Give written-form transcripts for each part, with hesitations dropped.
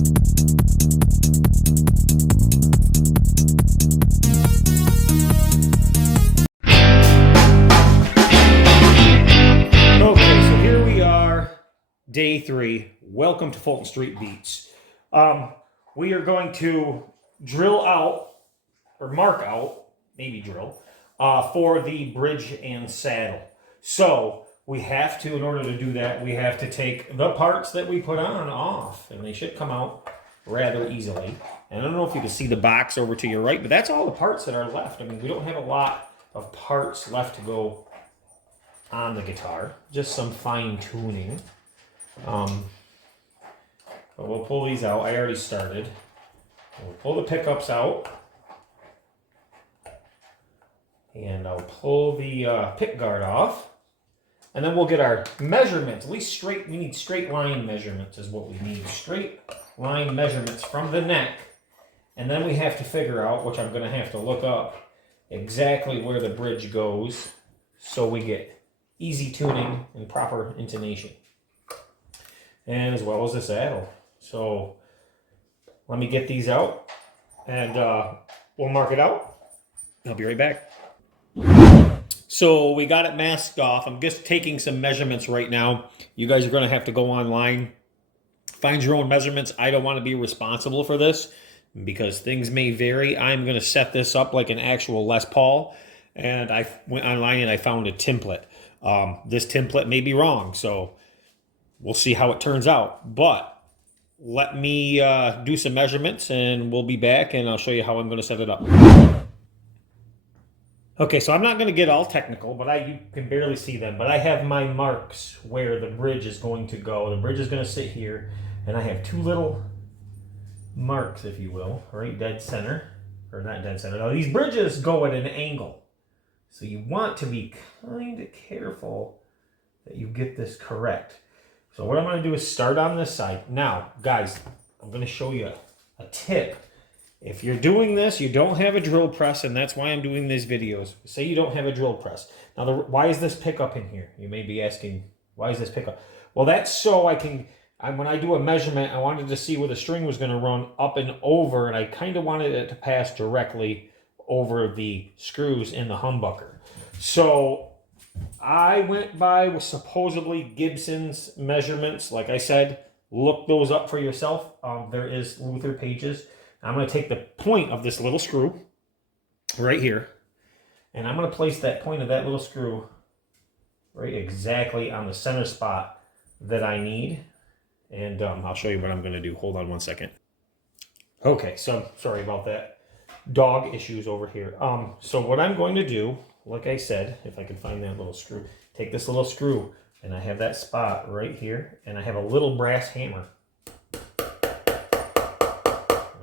Okay, so here we are, day 3. Welcome to Fulton Street Beats. We are going to drill out, or mark out, maybe drill, for the bridge and saddle. So we have to, in order to do that, we have to take the parts that we put on off, and they should come out rather easily. And I don't know if you can see the box over to your right, but that's all the parts that are left. I mean, we don't have a lot of parts left to go on the guitar, just some fine tuning. But we'll pull these out. I already started. We'll pull the pickups out, and I'll pull the pick guard off, and then we'll get our measurements. At least straight. We need straight line measurements is what we need. Straight line measurements from the neck, and then we have to figure out, which I'm going to have to look up, exactly where the bridge goes, so we get easy tuning and proper intonation, and as well as the saddle. So let me get these out, and we'll mark it out. I'll be right back. So we got it masked off. I'm just taking some measurements right now. You guys are going to have to go online, find your own measurements. I don't want to be responsible for this because things may vary. I'm going to set this up like an actual Les Paul, and I went online and I found a template. This template may be wrong, so we'll see how it turns out. But let me do some measurements, and we'll be back, and I'll show you how I'm going to set it up. Okay, so I'm not going to get all technical, but you can barely see them. But I have my marks where the bridge is going to go. The bridge is going to sit here, and I have 2 little marks, if you will, right dead center, or not dead center. Now, these bridges go at an angle. So you want to be kind of careful that you get this correct. So what I'm going to do is start on this side. Now, guys, I'm going to show you a tip. If you're doing this, you don't have a drill press, and that's why I'm doing these videos. Say you don't have a drill press. Now, why is this pickup in here? You may be asking, why is this pickup? Well, that's so I can, when I do a measurement, I wanted to see where the string was going to run up and over, and I kind of wanted it to pass directly over the screws in the humbucker. So I went by supposedly Gibson's measurements. Like I said, look those up for yourself. There is Luther pages. I'm going to take the point of this little screw right here, and I'm going to place that point of that little screw right exactly on the center spot that I need. And I'll show you what I'm going to do. Hold on one second. Okay, so sorry about that. Dog issues over here. So what I'm going to do, like I said, if I can find that little screw, take this little screw, and I have that spot right here, and I have a little brass hammer. I'm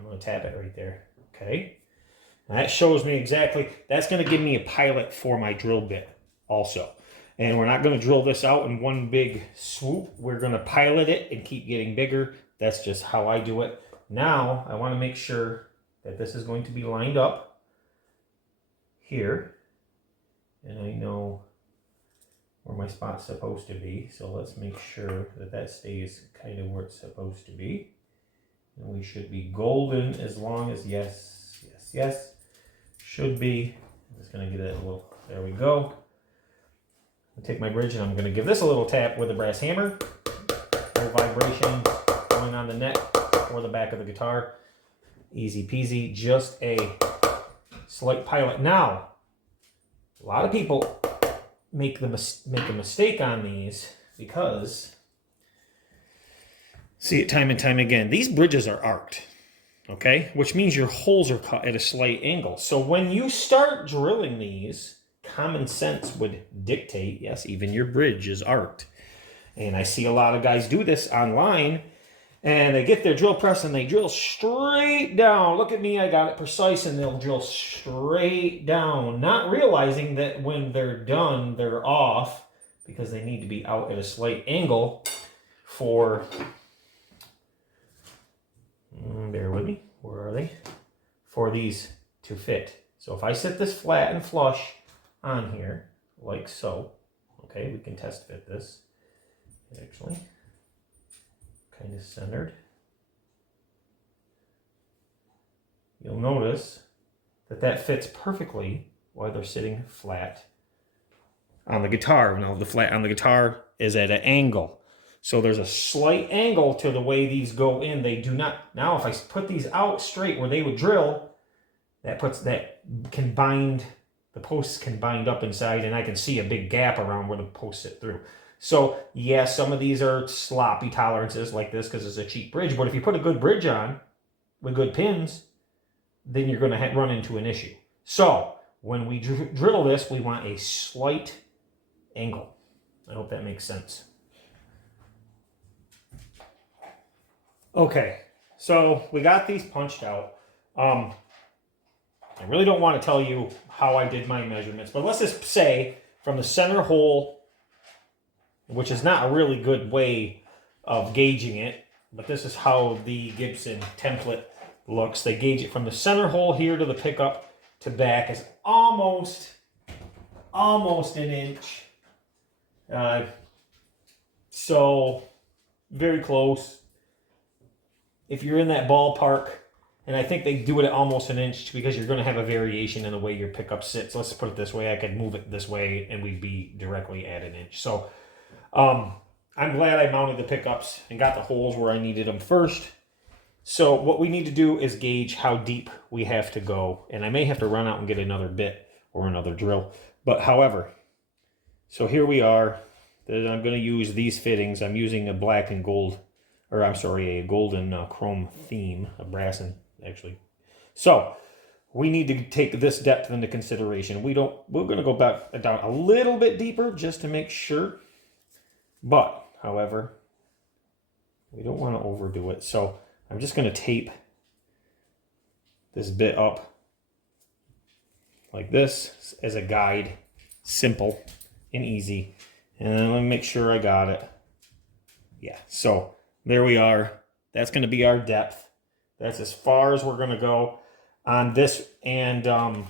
going to tap it right there. Okay. And that shows me exactly, that's going to give me a pilot for my drill bit also. And we're not going to drill this out in one big swoop. We're going to pilot it and keep getting bigger. That's just how I do it. Now, I want to make sure that this is going to be lined up here, and I know where my spot's supposed to be, so let's make sure that that stays kind of where it's supposed to be, and we should be golden as long as, yes, should be. I'm just going to get it a little, there we go. I'll take my bridge, and I'm going to give this a little tap with a brass hammer. No vibration going on the neck or the back of the guitar. Easy peasy, just a slight pilot. Now, a lot of people make a mistake on these because, see it time and time again, these bridges are arced, okay? Which means your holes are cut at a slight angle. So when you start drilling these, common sense would dictate, yes, even your bridge is arced. And I see a lot of guys do this online, and they get their drill press and they drill straight down. Look at me, I got it precise, and they'll drill straight down, not realizing that when they're done, they're off because they need to be out at a slight angle for, bear with me, where are they? For these to fit. So if I set this flat and flush on here, like so, okay, we can test fit this, actually, kind of centered. you'll notice that that fits perfectly while they're sitting flat on the guitar. Now the flat on the guitar is at an angle. So there's a slight angle to the way these go in. They do not. Now if I put these out straight where they would drill, that can bind, the posts can bind up inside, and I can see a big gap around where the posts sit through. So yeah, some of these are sloppy tolerances like this because it's a cheap bridge, but if you put a good bridge on with good pins, then you're going to run into an issue. So when we drill this, we want a slight angle. I hope that makes sense. Okay, so we got these punched out. I really don't want to tell you how I did my measurements, but let's just say from the center hole, which is not a really good way of gauging it, but this is how the Gibson template looks. They gauge it from the center hole here to the pickup to back is almost an inch. So very close. If you're in that ballpark, and I think they do it at almost an inch because you're going to have a variation in the way your pickup sits. Let's put it this way. I could move it this way and we'd be directly at an inch. So I'm glad I mounted the pickups and got the holes where I needed them first. So what we need to do is gauge how deep we have to go. And I may have to run out and get another bit or another drill. But however, so here we are. I'm going to use these fittings. I'm using a black and gold, or I'm sorry, a golden chrome theme, a brassin actually. So we need to take this depth into consideration. We're going to go back down a little bit deeper just to make sure. But, however, we don't want to overdo it. So I'm just going to tape this bit up like this as a guide. Simple and easy. And let me make sure I got it. Yeah, so there we are. That's going to be our depth. That's as far as we're going to go on this. And got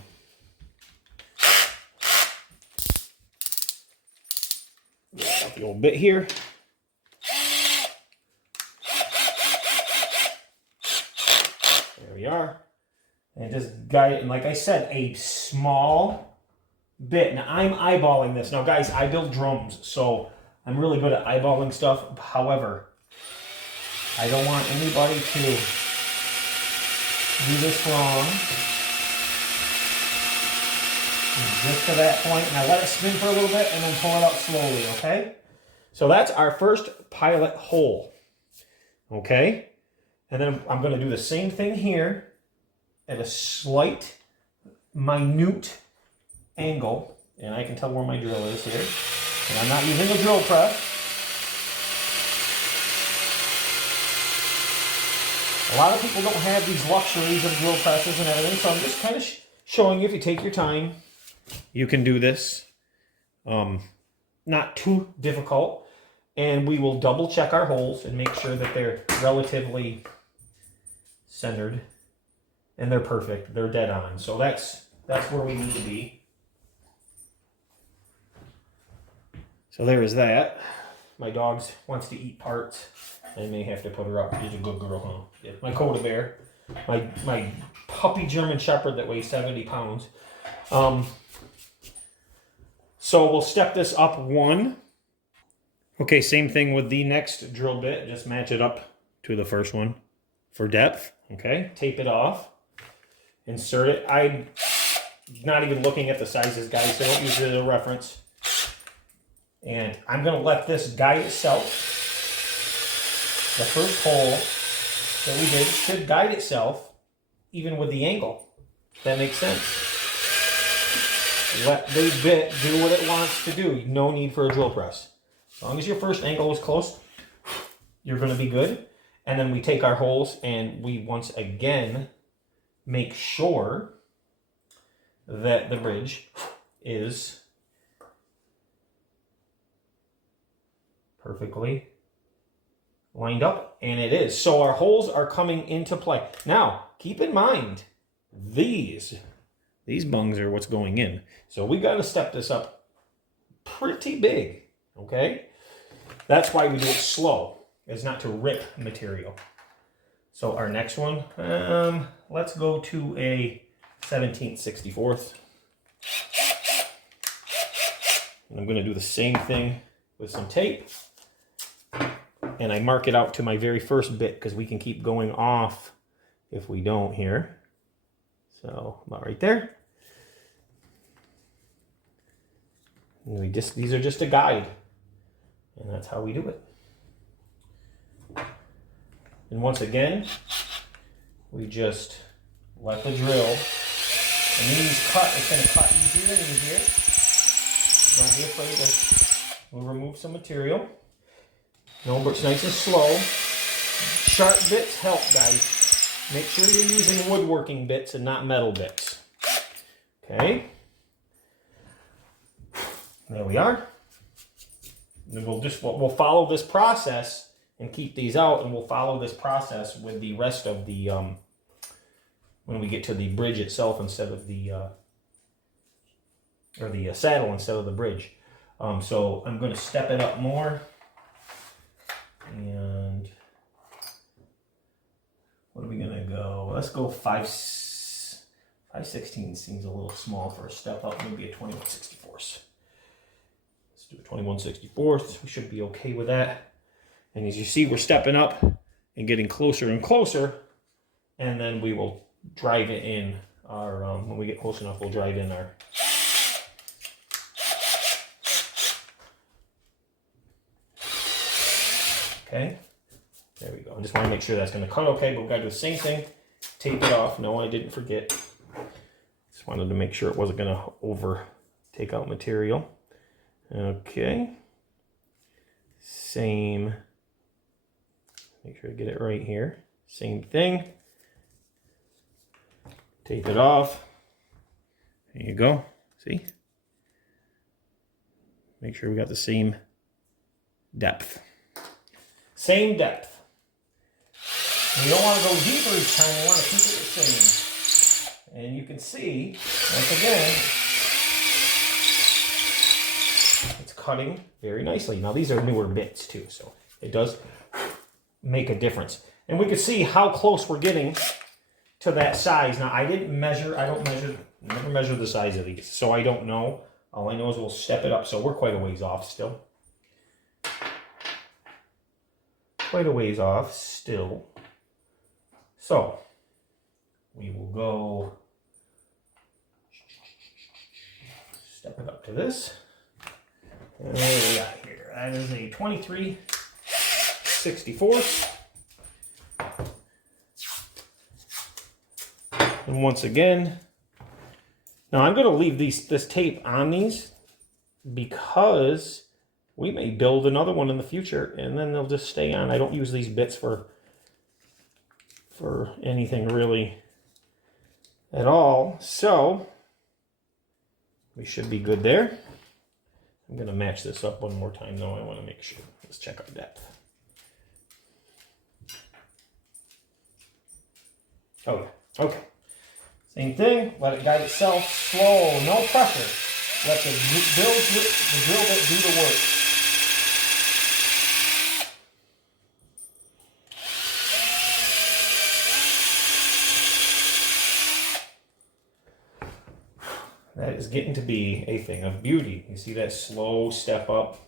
the old bit here. There we are. And just guide it. And like I said, a small bit. Now I'm eyeballing this. Now guys, I build drums, so I'm really good at eyeballing stuff. However, I don't want anybody to do this wrong. Just to that point. Now let it spin for a little bit and then pull it out slowly, okay? So that's our first pilot hole. Okay? And then I'm going to do the same thing here at a slight, minute angle. And I can tell where my drill is here. And I'm not using a drill press. A lot of people don't have these luxuries of drill presses and everything, so I'm just kind of showing you if you take your time, you can do this. Not too difficult. And we will double check our holes and make sure that they're relatively centered and they're perfect. They're dead on. So that's where we need to be. So there is that. My dog wants to eat parts. I may have to put her up. She's a good girl, huh? Yeah. My Coda Bear. My puppy German Shepherd that weighs 70 pounds. So we'll step this up one. Okay, same thing with the next drill bit. Just match it up to the first one for depth. Okay, tape it off. Insert it. I'm not even looking at the sizes, guys, so don't use it as a reference. And I'm going to let this guide itself. The first hole that we did should guide itself, even with the angle. If that makes sense. Let the bit do what it wants to do. No need for a drill press. As long as your first angle is close, you're going to be good. And then we take our holes and we once again make sure that the bridge is perfectly lined up, and it is. So our holes are coming into play. Now, keep in mind, these bungs are what's going in. So we got to step this up pretty big, okay? That's why we do it slow, is not to rip material. So our next one, let's go to a 17/64. And I'm going to do the same thing with some tape. And I mark it out to my very first bit because we can keep going off if we don't here. So about right there. And these are just a guide. And that's how we do it. And once again, we just let the drill, and these cut, it's going to cut easier and easier. Don't be afraid to, we'll remove some material. No, but it's nice and slow. Sharp bits help, guys. Make sure you're using woodworking bits and not metal bits. Okay. There we are. And then we'll follow this process and keep these out, and we'll follow this process with the rest of the, when we get to the bridge itself instead of the, or the saddle instead of the bridge. So I'm going to step it up more. And what are we going to go? Let's go 5/16 seems a little small for a step up. Maybe a 21/64. Let's do a 21/64. We should be okay with that. And as you see, we're stepping up and getting closer and closer. And then we will drive it in our, when we get close enough, we'll drive in our. Okay, there we go. I just want to make sure that's going to cut okay, but we've got to do the same thing. Tape it off. No, I didn't forget. Just wanted to make sure it wasn't going to take out material. Okay. Same. Make sure I get it right here. Same thing. Tape it off. There you go. See? Make sure we got the same depth. Same depth. We don't want to go deeper each time. We want to keep it the same. And you can see, once again, it's cutting very nicely. Now these are newer bits too, so it does make a difference. And we can see how close we're getting to that size. Now I never measure the size of these, so I don't know. All I know is we'll step it up, so we're quite a ways off still. Quite a ways off still. So we will go step it up to this. And what do we got here? That is a 23/64. And once again, now I'm going to leave this tape on these because we may build another one in the future and then they'll just stay on. I don't use these bits for anything really at all. So we should be good there. I'm going to match this up one more time though. I want to make sure. Let's check our depth. Okay. Okay. Same thing. Let it guide itself. Slow. No pressure. Let the drill bit do the work. That is getting to be a thing of beauty. You see that slow step up?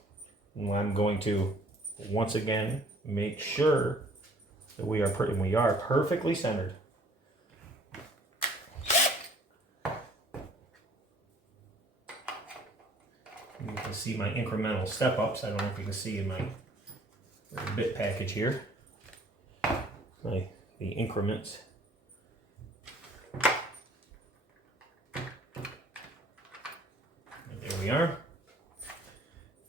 And I'm going to, once again, make sure that we are perfectly centered. You can see my incremental step ups. I don't know if you can see in my bit package here. The increments. There we are.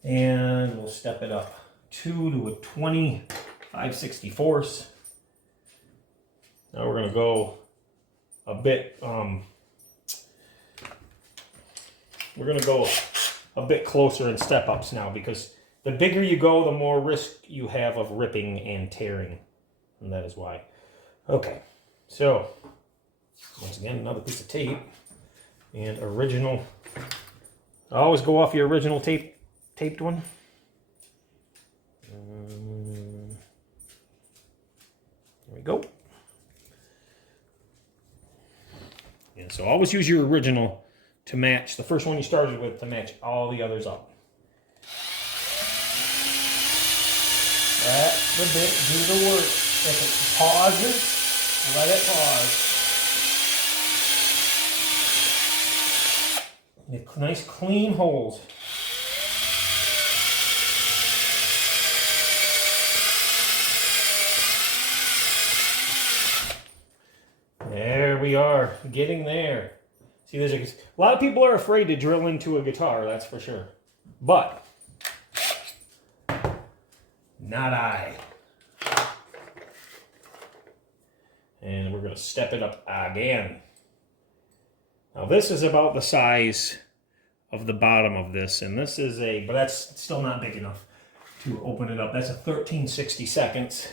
And we'll step it up 2 to a 25/64. Now we're going to go a bit, we're going to go a bit closer in step ups now, because the bigger you go, the more risk you have of ripping and tearing. And that is why. Okay, so once again, another piece of tape and original. Always go off your original taped one. There we go. So always use your original to match, the first one you started with, to match all the others up. Let the bit do the work. If it pauses, let it pause. Nice clean holes. There we are, getting there. See, there's a lot of people are afraid to drill into a guitar, that's for sure. But not I. And we're going to step it up again. Now this is about the size of the bottom of this, and this is a, but that's still not big enough to open it up. That's a 13/62,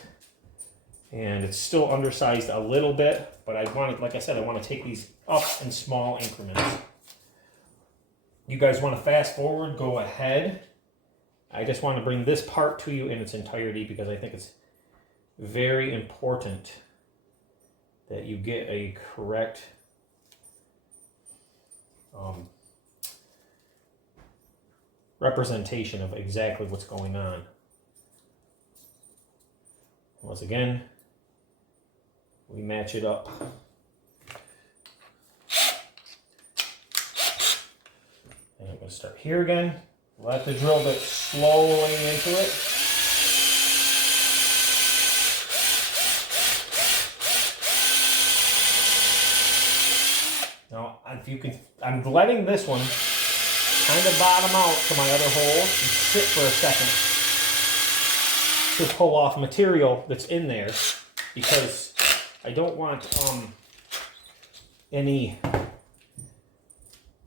and it's still undersized a little bit, but I want to, like I said, I want to take these up in small increments. You guys want to fast forward, go ahead. I just want to bring this part to you in its entirety because I think it's very important that you get a correct representation of exactly what's going on. Once again, we match it up. And I'm going to start here again. Let the drill bit slowly into it. Now, if you can, I'm letting this one kind of bottom out to my other hole and sit for a second to pull off material that's in there, because I don't want any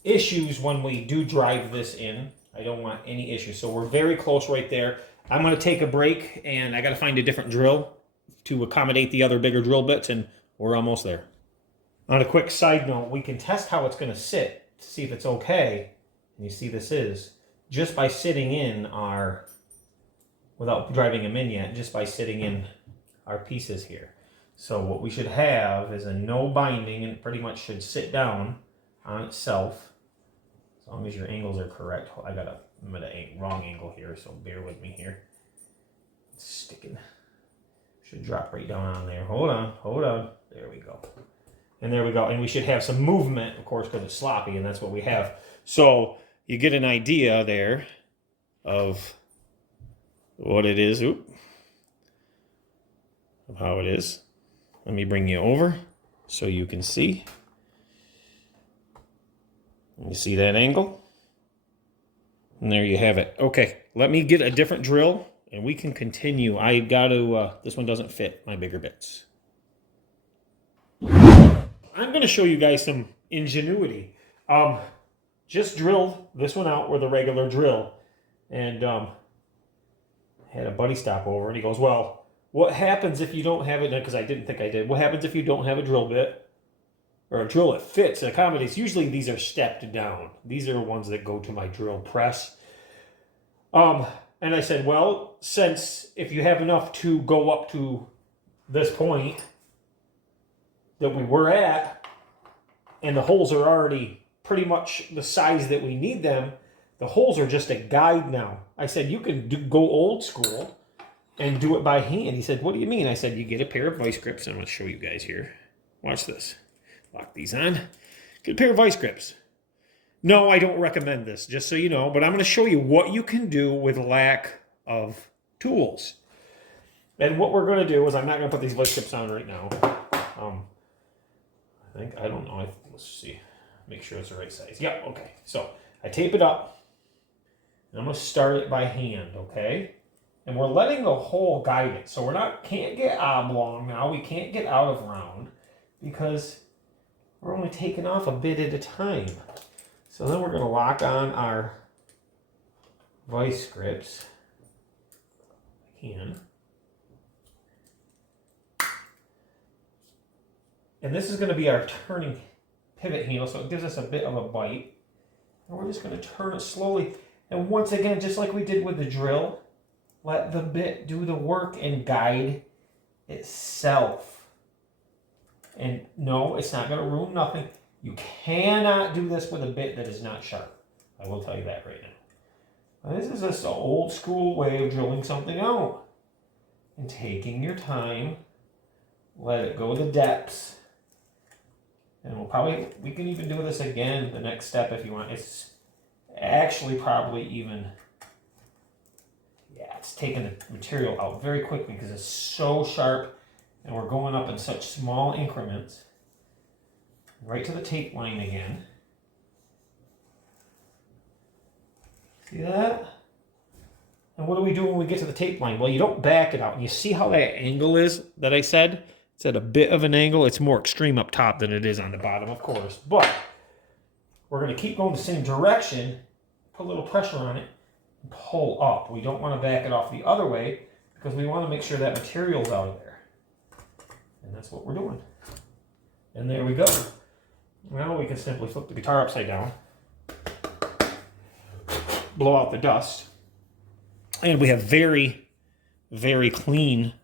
issues when we do drive this in. I don't want any issues. So we're very close right there. I'm going to take a break, and I got to find a different drill to accommodate the other bigger drill bits, and we're almost there. On a quick side note, we can test how it's going to sit to see if it's okay. And you see this is just by sitting in our, without driving them in yet, just by sitting in our pieces here. So what we should have is a no binding, and it pretty much should sit down on itself. As long as your angles are correct. I'm at a wrong angle here, so bear with me here. It's sticking. Should drop right down on there. Hold on, hold on. There we go. And there we go. And we should have some movement, of course, because it's sloppy, and that's what we have. So you get an idea there of what it is. Oop. Of how it is. Let me bring you over so you can see. You see that angle? And there you have it. Okay, let me get a different drill and we can continue. I got to, this one doesn't fit my bigger bits. I'm going to show you guys some ingenuity. Just drilled this one out with a regular drill, and had a buddy stop over, and he goes, well, what happens if you don't have it? Because I didn't think I did. What happens if you don't have a drill bit? Or a drill that fits and accommodates. Usually these are stepped down. These are ones that go to my drill press. And I said, well, since if you have enough to go up to this point that we were at, and the holes are already pretty much the size that we need them, the holes are just a guide now. I said, you can go old school and do it by hand. He said, what do you mean? I said, you get a pair of vice grips. I'm going to show you guys here. Watch this. Lock these on. Get a pair of vice grips. No, I don't recommend this, just so you know, but I'm going to show you what you can do with lack of tools. And what we're going to do is, I'm not going to put these vice grips on right now. I don't know. Let's see. Make sure it's the right size. Yeah, okay. So I tape it up, and I'm going to start it by hand, okay? And we're letting the hole guide it. So can't get oblong now. We can't get out of round because we're only taking off a bit at a time. So then we're going to lock on our vice grips. Again. And this is going to be our turning pivot handle, so it gives us a bit of a bite. And we're just going to turn it slowly. And once again, just like we did with the drill, let the bit do the work and guide itself. And no, it's not going to ruin nothing. You cannot do this with a bit that is not sharp. I will tell you that right now. This is just an old school way of drilling something out. And taking your time, let it go the depths. And we can even do this again, the next step if you want. It's actually probably even, yeah, it's taking the material out very quickly because it's so sharp and we're going up in such small increments. Right to the tape line again. See that? And what do we do when we get to the tape line? Well, you don't back it out. And you see how that angle is that I said? It's at a bit of an angle. It's more extreme up top than it is on the bottom, of course. But we're going to keep going the same direction, put a little pressure on it, and pull up. We don't want to back it off the other way because we want to make sure that material's out of there. And that's what we're doing. And there we go. Now we can simply flip the guitar upside down, blow out the dust, and we have very, very clean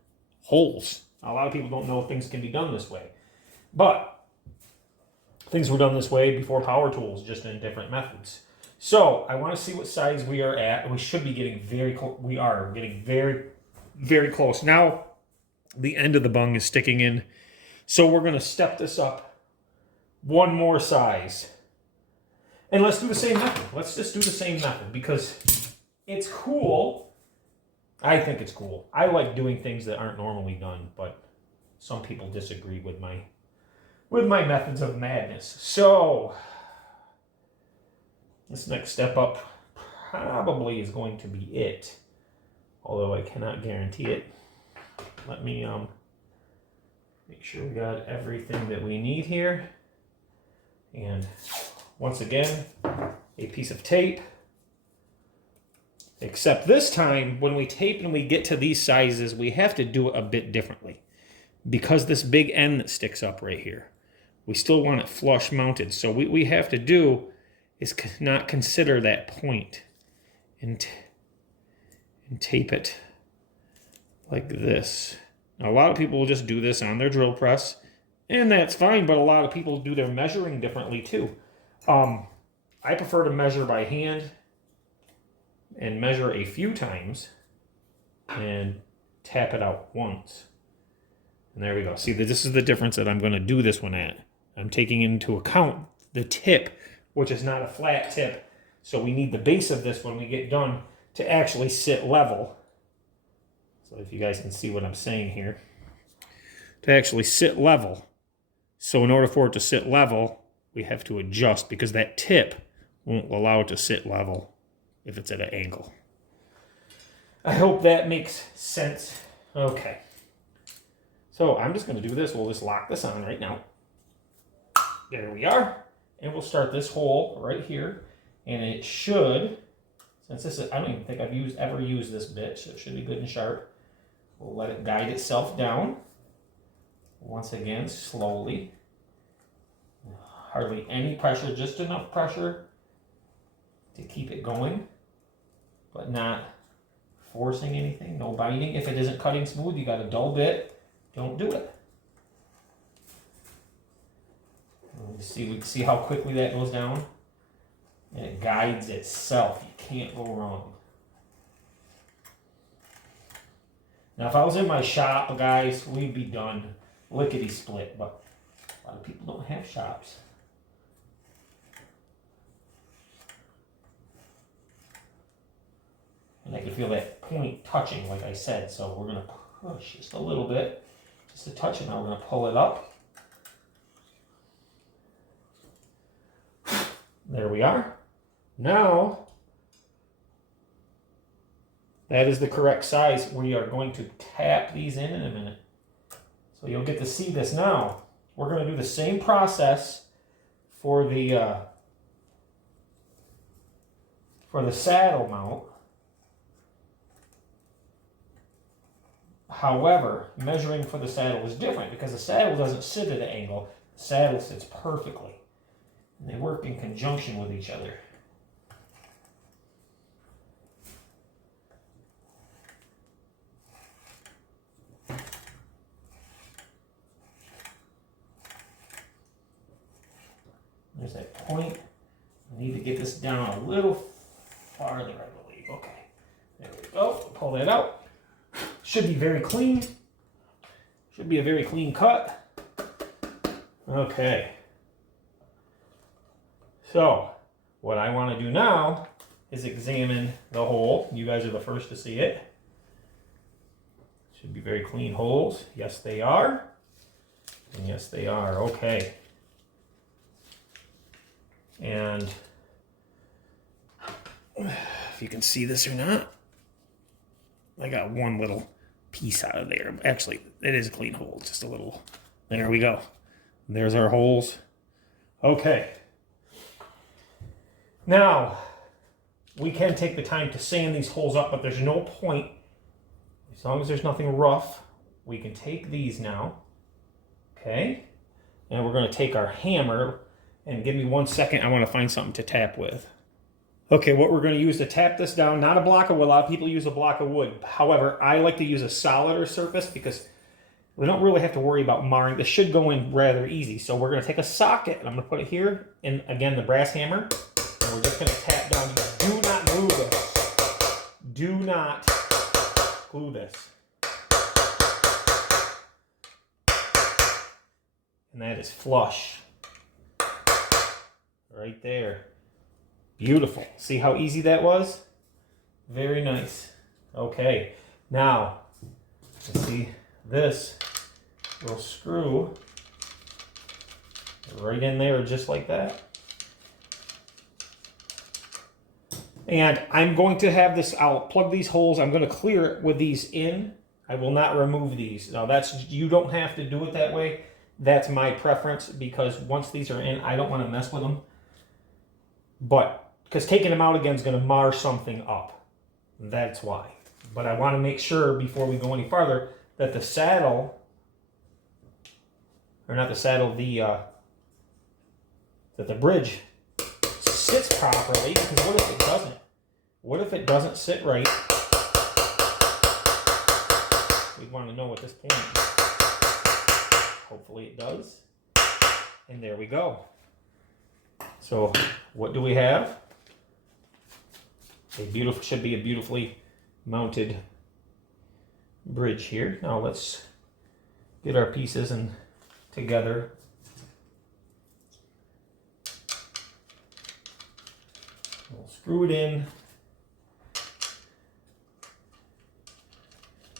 holes. A lot of people don't know things can be done this way, but things were done this way before power tools, just in different methods. So I want to see what size we are at. We should be getting very close. We are getting very, very close. Now the end of the bung is sticking in, so we're going to step this up one more size. And let's do the same method. Let's just do the same method because it's cool. I think it's cool. I like doing things that aren't normally done, but some people disagree with my methods of madness. So this next step up probably is going to be it, although I cannot guarantee it. Let me make sure we got everything that we need here. And once again, a piece of tape. Except this time, when we tape and we get to these sizes, we have to do it a bit differently. Because this big end that sticks up right here, we still want it flush mounted. So what we have to do is not consider that point and tape it like this. Now, a lot of people will just do this on their drill press, and that's fine, but a lot of people do their measuring differently too. I prefer to measure by hand and measure a few times and tap it out once. And there we go. See, this is the difference that I'm going to do this one at. I'm taking into account the tip, which is not a flat tip. So we need the base of this when we get done to actually sit level. So if you guys can see what I'm saying here. To actually sit level. So in order for it to sit level, we have to adjust because that tip won't allow it to sit level if it's at an angle. I hope that makes sense. Okay. So I'm just going to do this. We'll just lock this on right now. There we are. And we'll start this hole right here. And it should, since this is, I don't even think I've ever used this bit, so it should be good and sharp. We'll let it guide itself down. Once again, slowly. Hardly any pressure, just enough pressure to keep it going, but not forcing anything, no biting. If it isn't cutting smooth, you got a dull bit, don't do it. We can see how quickly that goes down, and it guides itself. You can't go wrong. Now, if I was in my shop, guys, we'd be done lickety split, but a lot of people don't have shops. And I can feel that point touching, like I said, so we're going to push just a little bit, just a touch, and now we're going to pull it up. There we are. Now, that is the correct size. We are going to tap these in a minute. So you'll get to see this now. We're going to do the same process for the saddle mount. However, measuring for the saddle is different because the saddle doesn't sit at an angle. The saddle sits perfectly. And they work in conjunction with each other. There's that point. I need to get this down a little farther, I believe. Okay, there we go. Pull that out. Should be very clean. Should be a very clean cut. Okay. So, what I want to do now is examine the hole. You guys are the first to see it. Should be very clean holes. Yes, they are. And yes, they are. Okay. And if you can see this or not, I got one little piece out of there. Actually, it is a clean hole. Just a little. There we go. There's our holes. Okay. Now, we can take the time to sand these holes up, but there's no point. As long as there's nothing rough, we can take these now. Okay. And we're going to take our hammer, and give me 1 second. I want to find something to tap with. Okay, what we're going to use to tap this down, not a block of wood. A lot of people use a block of wood. However, I like to use a solider surface because we don't really have to worry about marring. This should go in rather easy. So we're going to take a socket, and I'm going to put it here, and again, the brass hammer. And we're just going to tap down. Do not glue this. Do not glue this. And that is flush. Right there. Beautiful. See how easy that was? Very nice. Okay. Now, let's see, this will screw right in there just like that. And I'm going to have this, I'll plug these holes. I'm going to clear it with these in. I will not remove these. Now that's, you don't have to do it that way. That's my preference because once these are in, I don't want to mess with them. But, because taking them out again is going to mar something up. That's why. But I want to make sure before we go any farther that the saddle, or not the saddle, that the bridge sits properly, because what if it doesn't? What if it doesn't sit right? We want to know at this point. Hopefully it does. And there we go. So what do we have? A beautiful, should be a beautifully mounted bridge here. Now let's get our pieces and together. We'll screw it in.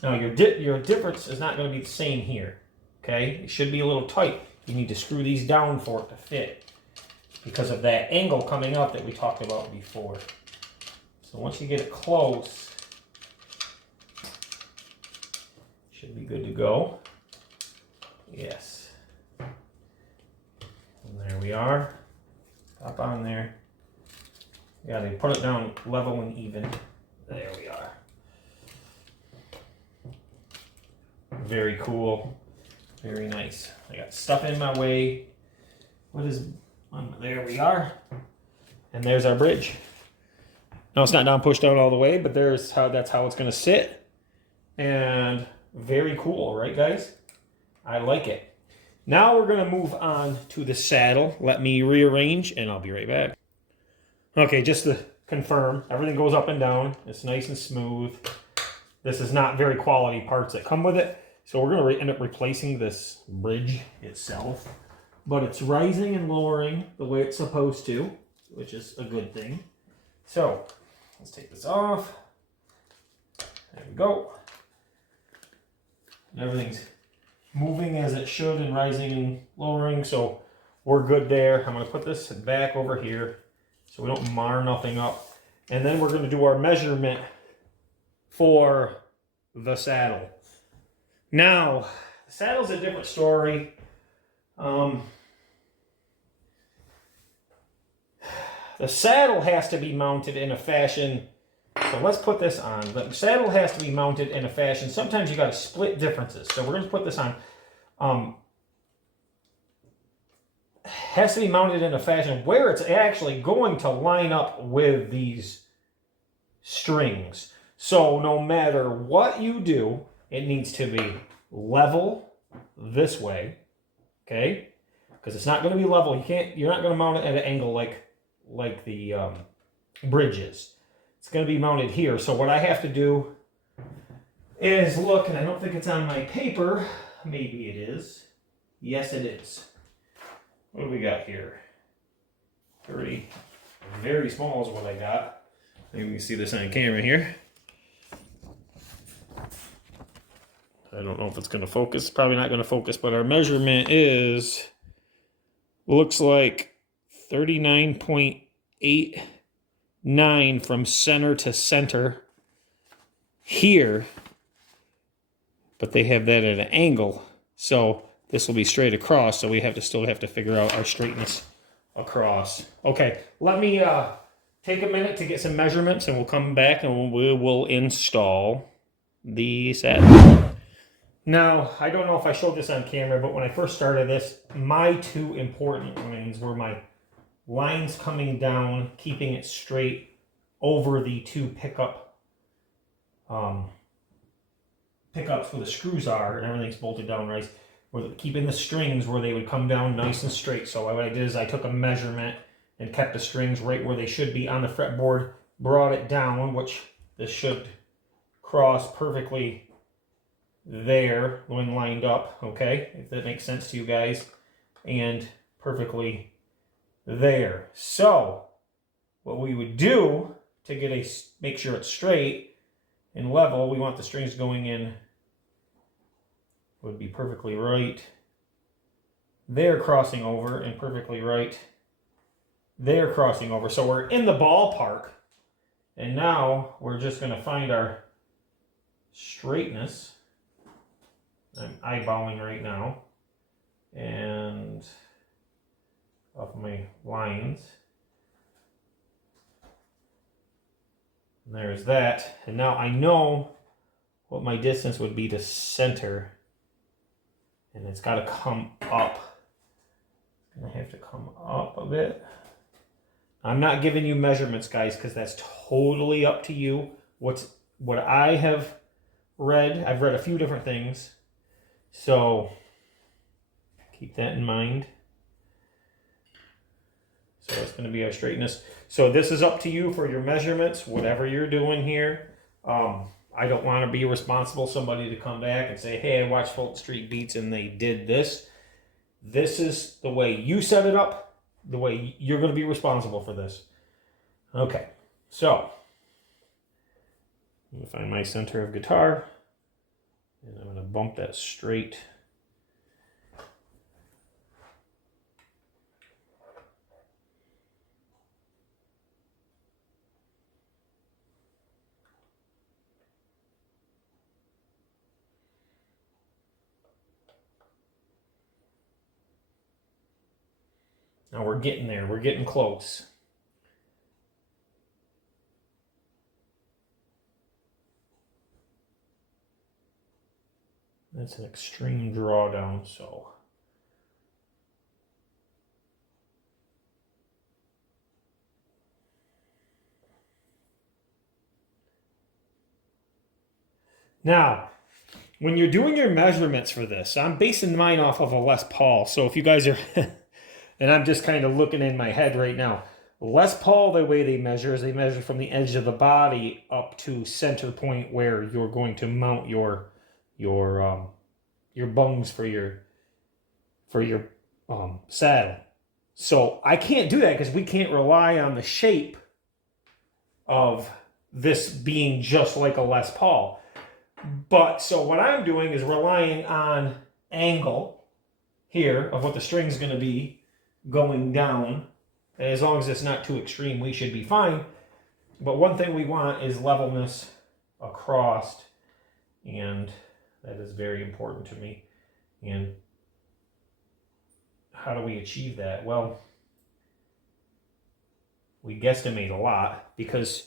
Now your difference is not going to be the same here. Okay, it should be a little tight. You need to screw these down for it to fit because of that angle coming up that we talked about before. So once you get it close, should be good to go. Yes. And there we are. Pop on there. You gotta put it down level and even. There we are. Very cool. Very nice. I got stuff in my way. There we are. And there's our bridge. No, it's not down pushed out all the way, but that's how it's going to sit. And very cool, right guys? I like it. Now we're going to move on to the saddle. Let me rearrange and I'll be right back. Okay, just to confirm, everything goes up and down. It's nice and smooth. This is not very quality parts that come with it. So we're going to end up replacing this bridge itself. But it's rising and lowering the way it's supposed to, which is a good thing. So let's take this off. There we go. And everything's moving as it should and rising and lowering. So we're good there. I'm going to put this back over here so we don't mar nothing up. And then we're going to do our measurement for the saddle. Now, the saddle's a different story. The saddle has to be mounted in a fashion. So let's put this on. The saddle has to be mounted in a fashion. Sometimes you got to split differences. So we're going to put this on. Has to be mounted in a fashion where it's actually going to line up with these strings. So no matter what you do, it needs to be level this way, okay? because it's not going to be level. You're not going to mount it at an angle like the bridge is. It's going to be mounted here. So what I have to do is look, and I don't think it's on my paper. Maybe it is. Yes, it is. What do we got here? 30. Very small is what I got. Maybe you can see this on camera here. I don't know if it's going to focus. Probably not going to focus, but our measurement is, looks like 39.89 from center to center here. But they have that at an angle. So this will be straight across. So we still have to figure out our straightness across. Okay, let me take a minute to get some measurements and we'll come back and we will install the set. Now, I don't know if I showed this on camera, but when I first started this, my two important lines were my lines coming down, keeping it straight over the two pickups where the screws are and everything's bolted down right. Keeping the strings where they would come down nice and straight. So what I did is I took a measurement and kept the strings right where they should be on the fretboard, brought it down, which this should cross perfectly there when lined up, okay, if that makes sense to you guys, and perfectly there. So what we would do to make sure it's straight and level, we want the strings going in, would be perfectly right there crossing over and perfectly right there crossing over. So we're in the ballpark, and now we're just going to find our straightness. I'm eyeballing right now, and off my lines. And there's that. And now I know what my distance would be to center. And it's got to come up. It's going to have to come up a bit. I'm not giving you measurements, guys, because that's totally up to you. What I have read, I've read a few different things. So keep that in mind. So it's going to be our straightness. So this is up to you for your measurements, whatever you're doing here. I don't want to be responsible, somebody to come back and say, hey, I watched Fulton Street Beats and they did this. This is the way you set it up, the way you're going to be responsible for this. Okay, so I'm going to find my center of guitar. And I'm going to bump that straight. Now we're getting there. We're getting close. That's an extreme drawdown, so. Now, when you're doing your measurements for this, I'm basing mine off of a Les Paul. So if you guys are, and I'm just kind of looking in my head right now. Les Paul, the way they measure is they measure from the edge of the body up to center point where you're going to mount your bungs for your saddle. So I can't do that because we can't rely on the shape of this being just like a Les Paul. But so what I'm doing is relying on angle here of what the string's going to be going down. And as long as it's not too extreme, we should be fine. But one thing we want is levelness across, and that is very important to me. And how do we achieve that? Well, we guesstimate a lot because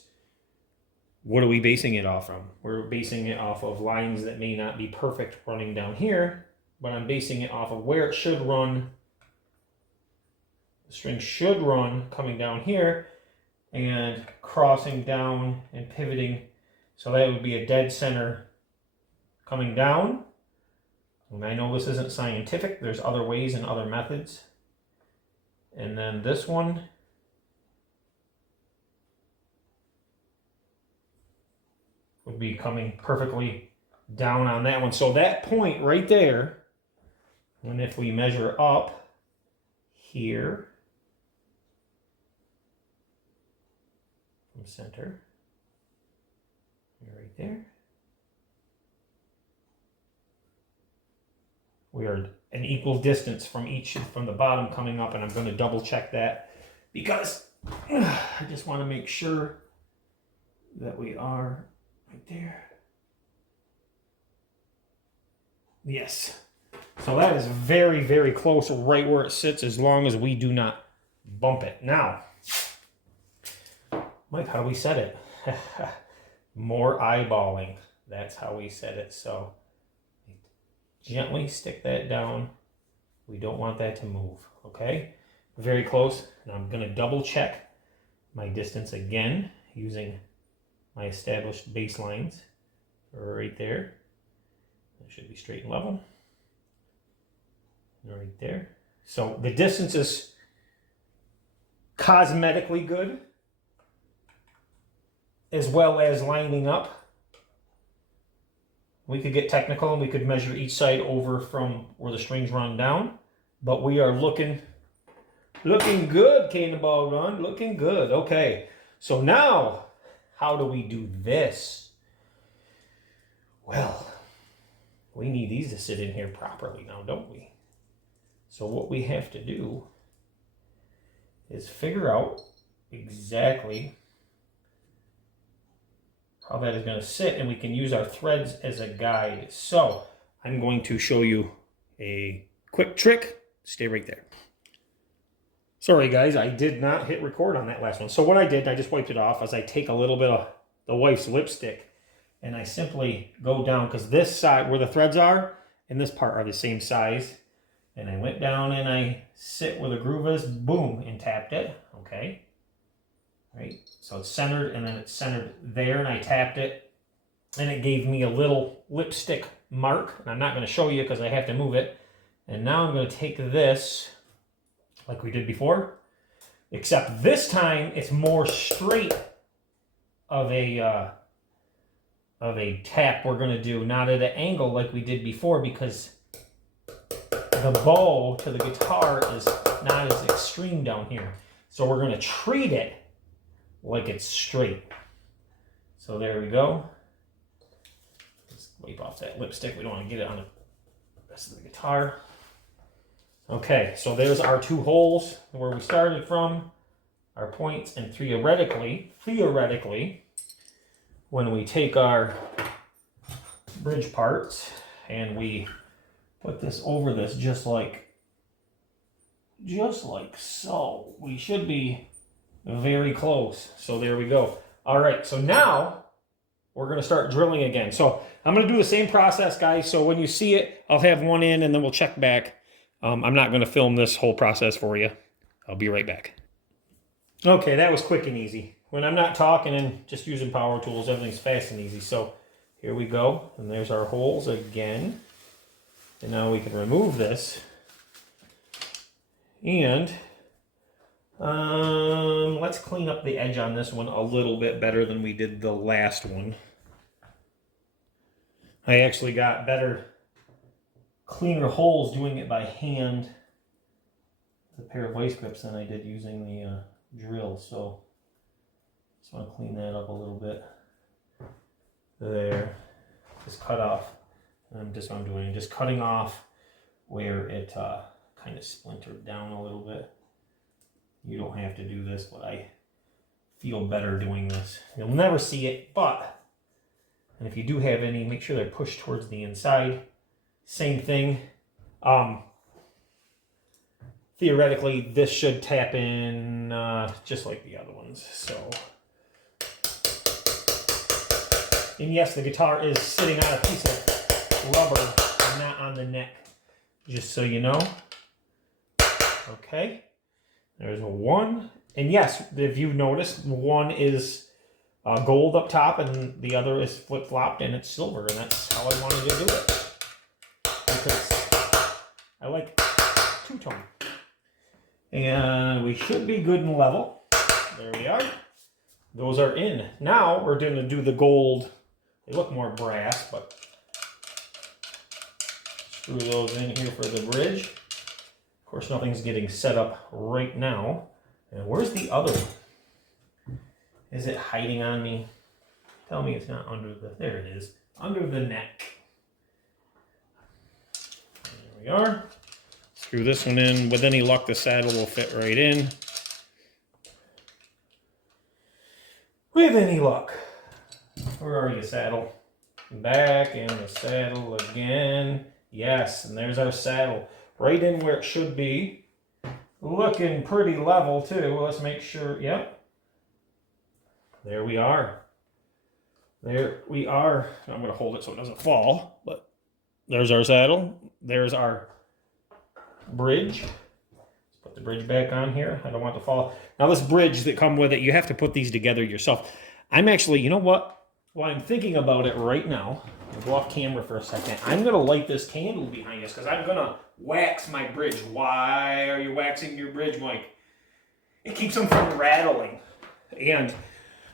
what are we basing it off from? We're basing it off of lines that may not be perfect running down here, but I'm basing it off of where it should run. The string should run coming down here and crossing down and pivoting. So that would be a dead center coming down. And I know this isn't scientific. There's other ways and other methods. And then this one would be coming perfectly down on that one. So that point right there, and if we measure up here from center, right there, we are an equal distance from the bottom coming up, and I'm going to double check that because I just want to make sure that we are right there. Yes. So that is very, very close, right where it sits, as long as we do not bump it. Now, Mike, how do we set it? More eyeballing. That's how we set it. So gently stick that down. We don't want that to move, okay? Very close. And I'm going to double check my distance again using my established baselines right there. It should be straight and level. Right there. So the distance is cosmetically good, as well as lining up. We could get technical and we could measure each side over from where the strings run down, but we are looking good, Cannonball Run, looking good. Okay, so now how do we do this? Well, we need these to sit in here properly now, don't we? So what we have to do is figure out exactly how that is going to sit, and we can use our threads as a guide. So I'm going to show you a quick trick. Stay right there. Sorry guys, I did not hit record on that last one. So what I did, I just wiped it off, as I take a little bit of the wife's lipstick and I simply go down, because this side where the threads are and this part are the same size. And I went down and I sit where the groove is, boom, and tapped it, okay? Right, so it's centered, and then it's centered there, and I tapped it, and it gave me a little lipstick mark. And I'm not going to show you because I have to move it. And now I'm going to take this, like we did before, except this time it's more straight of a tap we're going to do, not at an angle like we did before, because the bow to the guitar is not as extreme down here. So we're going to treat it like it's straight. So there we go. Let's wipe off that lipstick. We don't want to get it on the rest of the guitar. Okay, so there's our two holes where we started from, our points, and theoretically, when we take our bridge parts and we put this over this just like so, we should be very close. So there we go. All right, so now we're going to start drilling again. So I'm going to do the same process, guys. So when you see it, I'll have one in and then we'll check back. I'm not going to film this whole process for you. I'll be right back. Okay, that was quick and easy. When I'm not talking and just using power tools, everything's fast and easy. So here we go. And there's our holes again. And now we can remove this. And let's clean up the edge on this one a little bit better than we did the last one. I actually got better, cleaner holes doing it by hand with a pair of vice grips than I did using the drill. So just want to clean that up a little bit. There, just cut off. Just what I'm doing, just cutting off where it kind of splintered down a little bit. You don't have to do this, but I feel better doing this. You'll never see it, but, and if you do have any, make sure they're pushed towards the inside. Same thing. Theoretically, this should tap in just like the other ones. So, and yes, the guitar is sitting on a piece of rubber, not on the neck, just so you know. Okay, there's a one, and yes, if you've noticed, one is gold up top and the other is flip-flopped and it's silver, and that's how I wanted to do it because I like two-tone. And we should be good and level. There we are. Those are in. Now we're going to do the gold. They look more brass, but screw those in here for the bridge. Of course, nothing's getting set up right now. And where's the other one? Is it hiding on me? Tell me it's not under the... There it is. Under the neck. There we are. Screw this one in. With any luck, the saddle will fit right in. With any luck. Where are you, saddle? Back in the saddle again. Yes, and there's our saddle. Right in where it should be. Looking pretty level, too. Let's make sure. Yep. There we are. There we are. I'm going to hold it so it doesn't fall. But there's our saddle. There's our bridge. Let's put the bridge back on here. I don't want it to fall. Now this bridge that come with it, you have to put these together yourself. I'm actually, you know what? While I'm thinking about it right now, I'll go off camera for a second. I'm going to light this candle behind us because I'm going to wax my bridge. Why are you waxing your bridge, Mike? It keeps them from rattling. And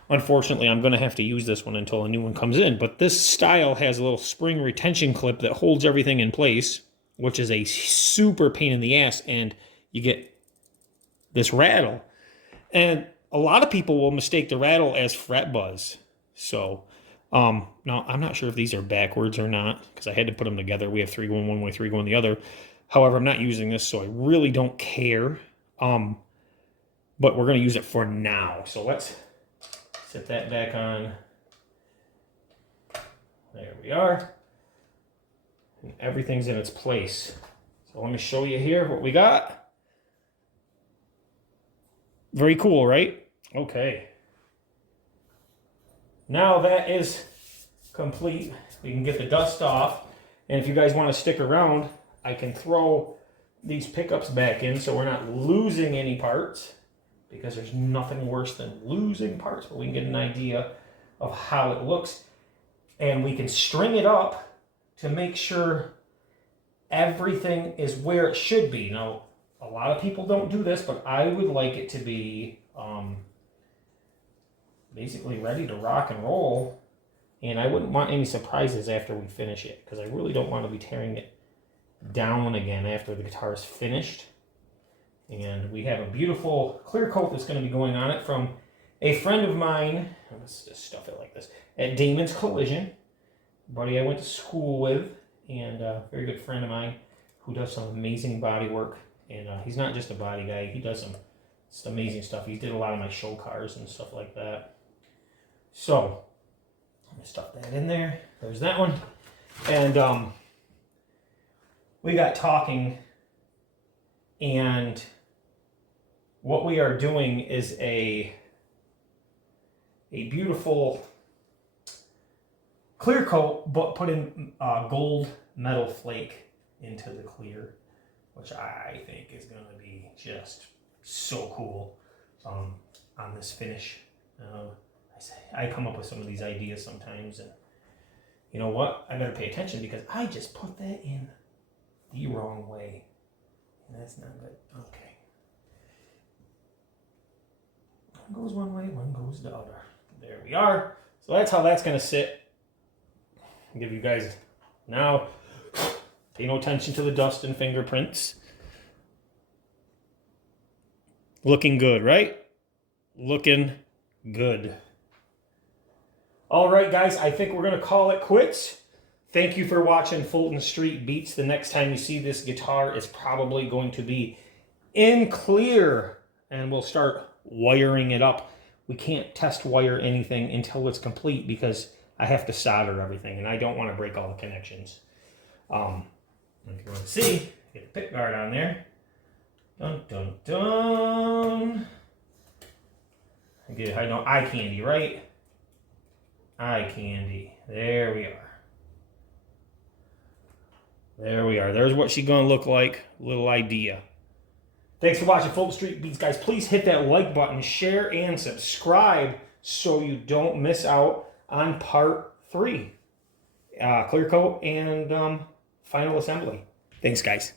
unfortunately, I'm going to have to use this one until a new one comes in. But this style has a little spring retention clip that holds everything in place, which is a super pain in the ass. And you get this rattle. And a lot of people will mistake the rattle as fret buzz. So, now I'm not sure if these are backwards or not because I had to put them together. We have 3 going one way, 3 going the other. However, I'm not using this, so I really don't care. But we're going to use it for now. So let's set that back on. There we are. And everything's in its place. So let me show you here what we got. Very cool, right? Okay. Now that is complete. We can get the dust off. And if you guys want to stick around, I can throw these pickups back in so we're not losing any parts, because there's nothing worse than losing parts, but we can get an idea of how it looks. And we can string it up to make sure everything is where it should be. Now, a lot of people don't do this, but I would like it to be basically ready to rock and roll. And I wouldn't want any surprises after we finish it, because I really don't want to be tearing it down again after the guitar is finished. And we have a beautiful clear coat that's going to be going on it from a friend of mine. Let's just stuff it like this. At Damon's Collision. A buddy I went to school with, and a very good friend of mine who does some amazing body work. And he's not just a body guy. He does some amazing stuff. He did a lot of my show cars and stuff like that. So, I'm going to stuff that in there. There's that one. And we got talking, and what we are doing is a beautiful clear coat, but put in gold metal flake into the clear, which I think is going to be just so cool on this finish. I come up with some of these ideas sometimes, and you know what? I better pay attention because I just put that in the wrong way. And that's not good. Okay. One goes one way, one goes the other. There we are. So that's how that's going to sit. I'll give you guys now. Pay no attention to the dust and fingerprints. Looking good, right? Looking good. All right, guys, I think we're going to call it quits. Thank you for watching Fulton Street Beats. The next time you see this guitar is probably going to be in clear, and we'll start wiring it up. We can't test wire anything until it's complete because I have to solder everything, and I don't want to break all the connections. If you want to see, get a pick guard on there. Dun, dun, dun. I know eye candy, right? Eye candy. There we are. There we are. There's what she's going to look like. Little idea. Thanks for watching Fulton Street Beats, guys. Please hit that like button, share, and subscribe so you don't miss out on part 3. Clear coat and final assembly. Thanks, guys.